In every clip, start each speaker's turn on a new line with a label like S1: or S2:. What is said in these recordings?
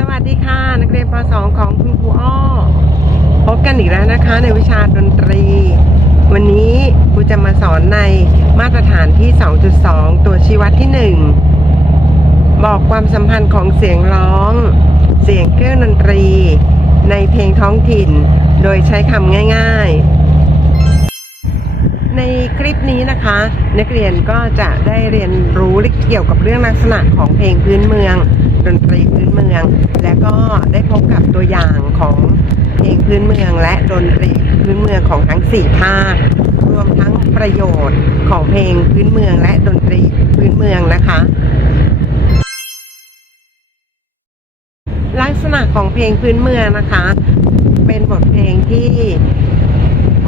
S1: สวัสดีค่ะ นักเรียนป .2 ของคุณครูอ้อ พบกันอีกแล้วนะคะ ในวิชาดนตรี วันนี้ครูจะมาสอนในมาตรฐานที่ 2.2 ตัวชี้วัดที่ 1 บอกความสัมพันธ์ของเสียงร้อง เสียงเครื่องดนตรี ในเพลงท้องถิ่น โดยใช้คำง่าย ๆ ในคลิปนี้นะคะ นักเรียนก็จะได้เรียนรู้เกี่ยวกับเรื่องลักษณะของเพลงพื้นเมือง ดนตรีพื้นเมือง และก็ได้พบกับตัวอย่างของเพลงพื้นเมือง และดนตรีพื้นเมืองของทั้ง 4 ภาค รวมทั้งประโยชน์ของเพลงพื้นเมืองและดนตรีพื้นเมืองนะคะ ลักษณะของเพลงพื้นเมืองนะคะ เป็นบทเพลงที่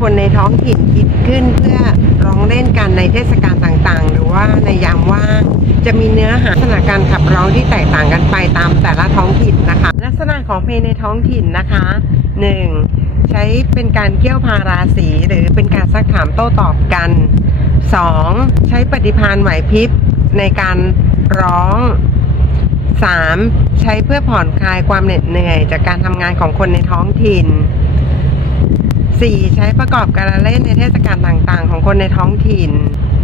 S1: คนในท้องถิ่นคิดขึ้นเพื่อร้องเล่นกันในเทศกาลต่างๆ หรือว่าในยามว่างจะมีเนื้อหาลักษณะการขับร้องที่แตกต่างกันไปตามแต่ละท้องถิ่นนะคะ ลักษณะของเพลงในท้องถิ่นนะคะ 1. ใช้เป็นการเกี่ยวพาราสีหรือเป็นการซักถามโต้ตอบกัน 2. ใช้ปฏิพานไหวพริบในการร้อง 3. ใช้เพื่อผ่อนคลายความเหน็ดเหนื่อยจากการทำงานของคนในท้องถิ่น 4. ใช้ประกอบการเล่นในเทศกาลต่างๆ ของคนในท้องถิ่น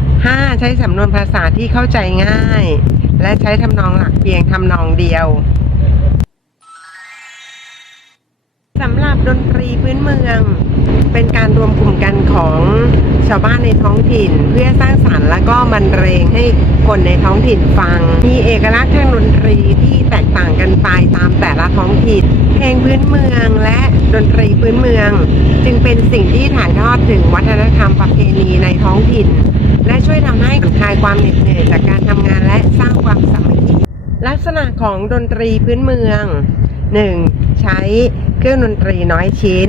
S1: 5. ใช้สำนวนภาษาที่เข้าใจง่าย และใช้ทำนองหลักเพียงทำนองเดียว สำหรับดนตรีพื้นเมือง เป็นการรวมกลุ่มกันของชาวบ้านในท้องถิ่น เพื่อสร้างสรรค์และก็บรรเลงให้คนในท้องถิ่นฟัง มีเอกลักษณ์ทางดนตรีที่แตกต่างกันไปตามแต่ละท้องถิ่น เพลงพื้นเมืองและดนตรีพื้นเมือง จึงเป็นสิ่งที่ถ่ายทอดถึงวัฒนธรรมประเพณีในท้องถิ่น และช่วยทำให้คลายความเหน็ดเหนื่อยจากการทำงานและสร้างความสามัคคีลักษณะของดนตรีพื้นเมือง 1. ใช้ เครื่องดนตรีน้อยชิ้น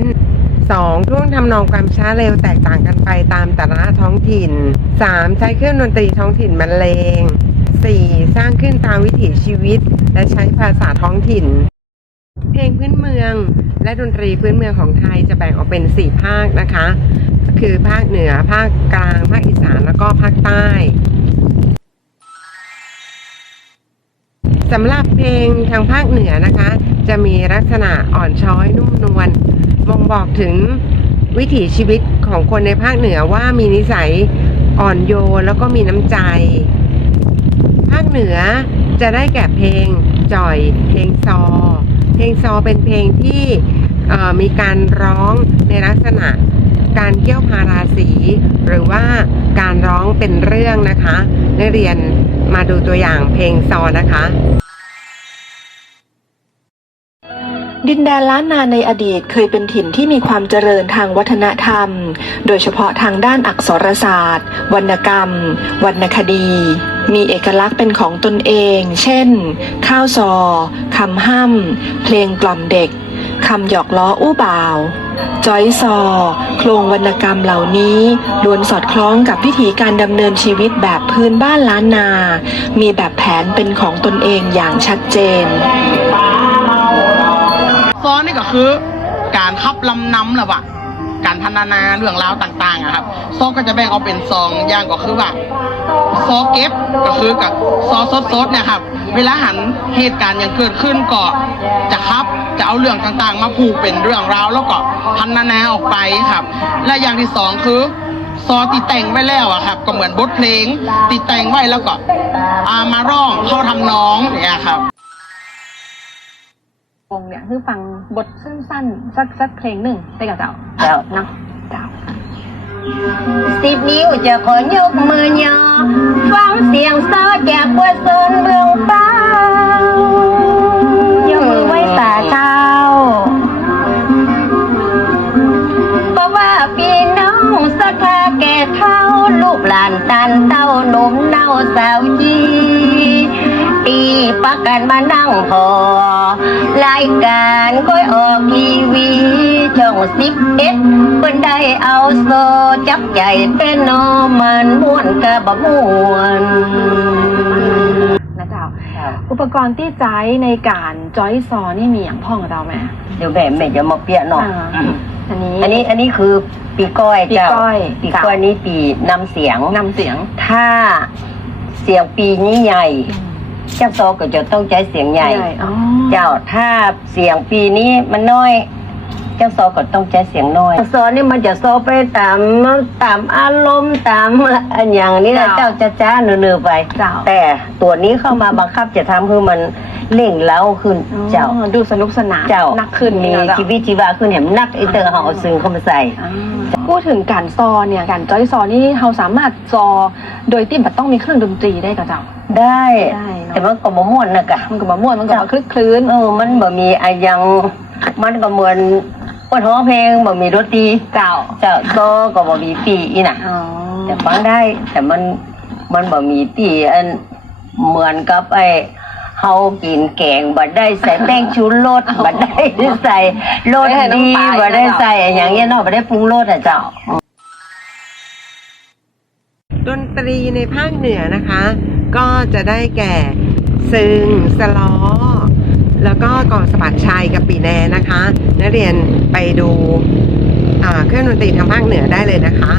S1: 2. ท่วงทำนองความช้าเร็วแตกต่างกันไปตามแต่ละท้องถิ่น 3. ใช้เครื่องดนตรีท้องถิ่นบรรเลง 4. สร้างขึ้นตามวิถีชีวิต และใช้ภาษาท้องถิ่น เพลงพื้นเมือง และดนตรีพื้นเมืองของไทยจะแบ่งออกเป็น 4 ภาคนะคะ คือภาคเหนือภาคกลาง ภาคอีสานแล้วก็ภาคใต้ สำหรับเพลงทางภาคเหนือนะคะ จะมีลักษณะอ่อนช้อยนุ่มนวลบ่งบอกถึงวิถีชีวิตของคนในภาคเหนือว่ามีนิสัยอ่อนโยนแล้วก็มีน้ำใจ ภาคเหนือจะได้แก่เพลงจ่อย เพลงซอ เพลงซอเป็นเพลงที่มีการร้องในลักษณะ การเกี่ยวพาราสีหรือว่าการร้องเป็นเรื่องนะคะนักเรียนมาดูตัวอย่างเพลงซอนะคะ
S2: ดินแดนล้านนาในอดีตเคยเป็นถิ่นที่มีความเจริญทางวัฒนธรรม โดยเฉพาะทางด้านอักษรศาสตร์ วรรณกรรม วรรณคดี มีเอกลักษณ์เป็นของตนเอง เช่น ข้าวซอคำห้ำเพลงกล่อมเด็ก คำหยอกล้ออู้บ่าว จอยซอ โครงวรรณกรรมเหล่านี้ล้วนสอดคล้องกับวิธีการดำเนินชีวิตแบบพื้นบ้านล้านนา มีแบบแผนเป็นของตนเองอย่างชัดเจน
S3: ซ้อนนี่ก็คือ การขับลำน้ำแหละวะ การพัฒนาเรื่องราวต่างๆอะครับซอก็จะแบ่งออกเป็นซองอย่างก็คือว่าซอเก็บก็คือกับซอสดๆเนี่ยครับเวลาหันเหตุการณ์ยังเกิดขึ้นก็จะครับจะเอาเรื่องต่างๆ มาผูกเป็นเรื่องราวแล้วก็พัฒนาออกไปครับ และอย่างที่สองคือซอติดแต่งไว้แล้วอะครับ ก็เหมือนบทเพลงติดแต่งไว้แล้วก็อามาร้องเข้าทำน้องเนี่ยครับ
S4: วงเนี่ยคือฟังบทสั้นๆ สักสักเพลงหนึ่งได้กับเจ้า
S5: เจ้า
S4: เนาะเจ้า
S5: สิบนิ้วจะขอยกมือยอฟังเสียงซอจากบัวโซนเบืองฟ้ายกมือไหว้สาเท้าเพราะว่าพี่น้องศรัทธาแก่เท่าลูกหลานตันเต้าหนุ่มเน่าสาวจีตี ปักกันมานั่งพอ รายการค่อยออกทีวีช่องสิบเอ็ดเพิ่นได้เอาโซจับใจเป็นนอมันม่วนกะบะม่วน
S4: นะเจ้า อุปกรณ์ที่ใช้ในการจอยซอนี่มีอย่างพ่องกับเราไหม
S5: เดี๋ยวแม่แม่จะมาเปียหน่อย
S4: อ่าอันนี้
S5: อันนี้อันนี้คือปีก้อยเจ้า
S4: ปีก้อย
S5: ปีก้อย
S4: ค่ะ
S5: นี้ปีนำเสียง
S4: นำเสียง
S5: ถ้าเสียงปีนี้ใหญ่ เจ้าซอก็จะต้องใช้เสียงใหญ่
S4: อ๋อ
S5: เจ้าถ้าเสียงปีนี้มันน้อย เจ้าซอก็ต้องใช้เสียงน้อยซอนี่มันจะซอไปตามตามอารมณ์ตามอันอย่างนี้นะเจ้าจะจ้าเนือๆไป
S4: เจ้า
S5: แต่ตัวนี้เข้ามาบังคับจะทำคือมัน เล่งเล้าขึ้นเจ้า
S4: อ๋อดูสนุกสนาน
S5: เจ้า
S4: นักขึ้น
S5: มี
S4: เนาะเจ้า
S5: ชีวิตชีวาขึ้นเห็นนักไอเตอร์เขาเอาซึ้งเข้ามาใส่
S4: อ่าพูดถึงการซอเนี่ยการจ้อยซอนี่เราสามารถซอโดยที่แบบต้องมีเครื่องดนตรีได้กับเจ้า
S5: ได้
S4: ได้เนอะ
S5: แต่มันก็บ่ม่วนนะกะ
S4: มันก็มาม่วนมันก็มาคลึกคลื้น
S5: เออ มันบ่มีอะยังมันก็เหมือนคนร้องเพลงบ่มีดนตรี
S4: เจ้า
S5: เจ้าโตก็บ่มีปีอีน่ะ
S4: อ๋อ
S5: แต่ฟังได้แต่มันมันบ่มีปีอันเหมือนกับไอ้ เฮากินแกงบ่ได้ใส่แป้งชูรสบ่ได้ใส่รสดีบ่ได้ใส่อย่างเงี้ยเนาะบ่ได้ปรุงรสอะเจ้า
S1: ดนตรีในภาคเหนือนะคะ ก็จะได้แก่ซึงสล้อ แล้วก็กองสะบัดชัยกับปีแนนะคะ นักเรียนไปดูอ่าเครื่องดนตรีทางภาคเหนือได้เลยนะคะ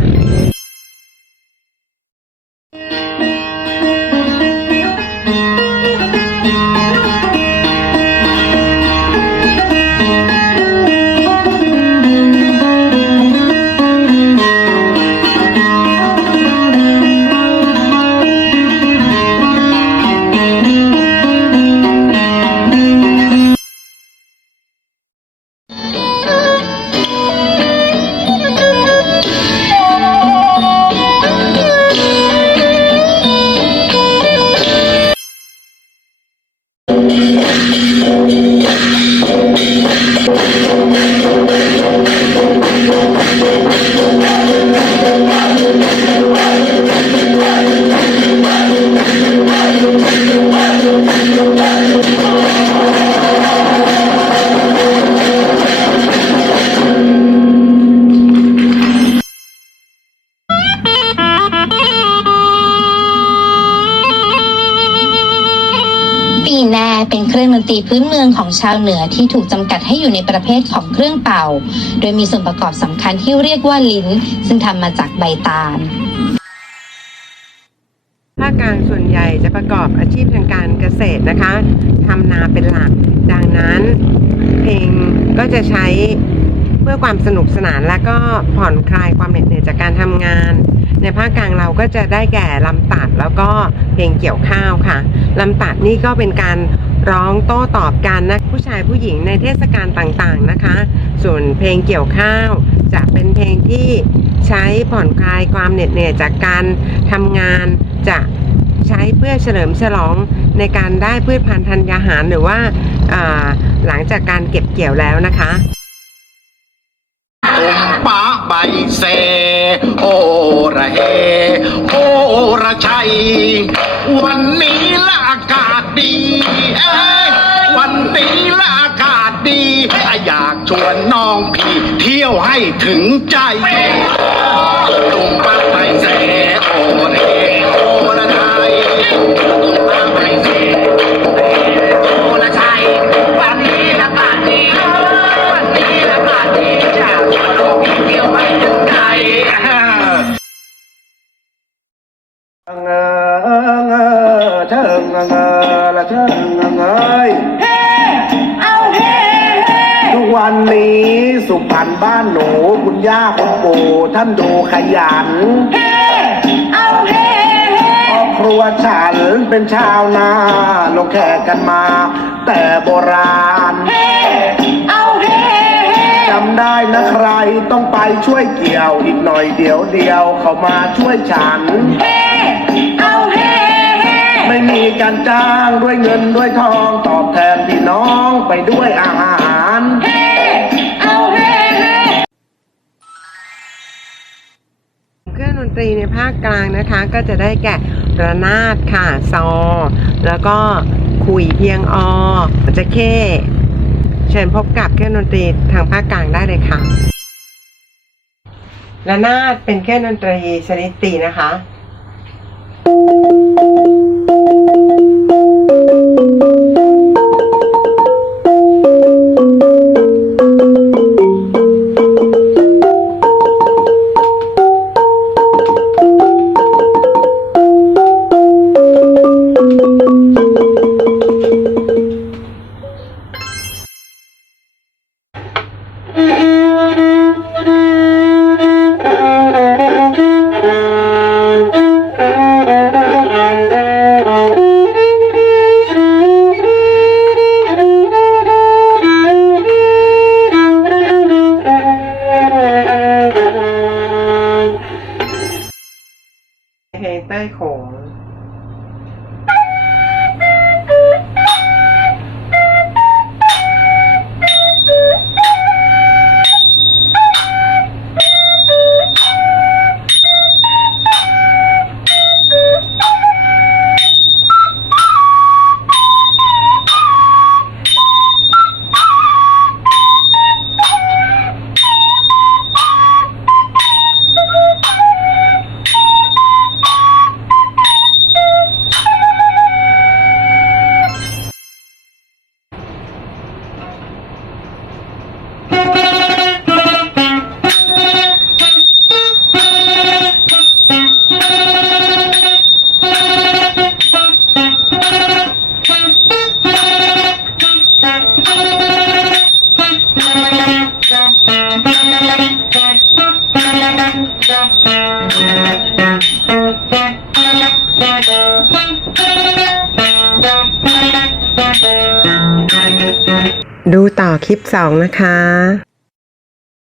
S6: ปีแน่เป็นเครื่องดนตรีพื้นเมืองของชาวเหนือที่ถูกจำกัดให้อยู่ในประเภทของเครื่องเป่า โดยมีส่วนประกอบสำคัญที่เรียกว่าลิ้น ซึ่งทำมาจากใบตาล
S1: ภาคกลางส่วนใหญ่จะประกอบอาชีพทางการเกษตรนะคะทำนาเป็นหลัก ดังนั้นเพลงก็จะใช้เพื่อความสนุกสนานและก็ผ่อนคลายความเหน็ดเหนื่อยจากการทำงาน ในภาคกลางเราก็จะได้แก่ลำตัดแล้วก็เพลงเกี่ยวข้าวค่ะลำตัดนี่ก็เป็นการร้องโต้ตอบกันนะผู้ชายผู้หญิงในเทศกาลต่างๆนะคะ ส่วนเพลงเกี่ยวข้าว จะเป็นเพลงที่ใช้ผ่อนคลายความเหน็ดเหนื่อยจากการทำงานจะใช้เพื่อเฉลิมฉลองในการได้พืชพันธุ์ธัญญาหารหรือว่าาหลังจากการเก็บเกี่ยวแล้วนะคะ
S7: ใบเซ โอระเฮโอระชัย วันนี้ละอากาศดี เอ้ยวันนี้ละอากาศดี อยากชวนน้องพี่เที่ยวให้ถึงใจตุมปะใบเซ โอระเฮโอ งเง
S8: เชิงเงอละเชิงเงยทุกวันนี้สุพรรณบ้านหนูคุณย่าคุณปู่ท่านดูขยันครอบครัวฉันเป็นชาวนาลงแขกกันมา แต่โบราณเฮเอาเฮเฮจำได้นะใครต้องไปช่วยเกี่ยวอีกหน่อยเดี๋ยวเดียวเขามาช่วยฉัน ไม่มีการจ้างด้วยเงินด้วยทองตอบแทนพี่น้องไปด้วยอาหาร
S1: เครื่องดนตรีในภาคกลางนะคะ ก็จะได้แก่ระนาดค่ะซอ แล้วก็ขุยเพียงอจะเข้เชิญพบกับเครื่องดนตรีทางภาคกลางได้เลยค่ะระนาดเป็นเครื่องดนตรีชนิดตีนะคะ you. ดูต่อคลิป 2 นะคะ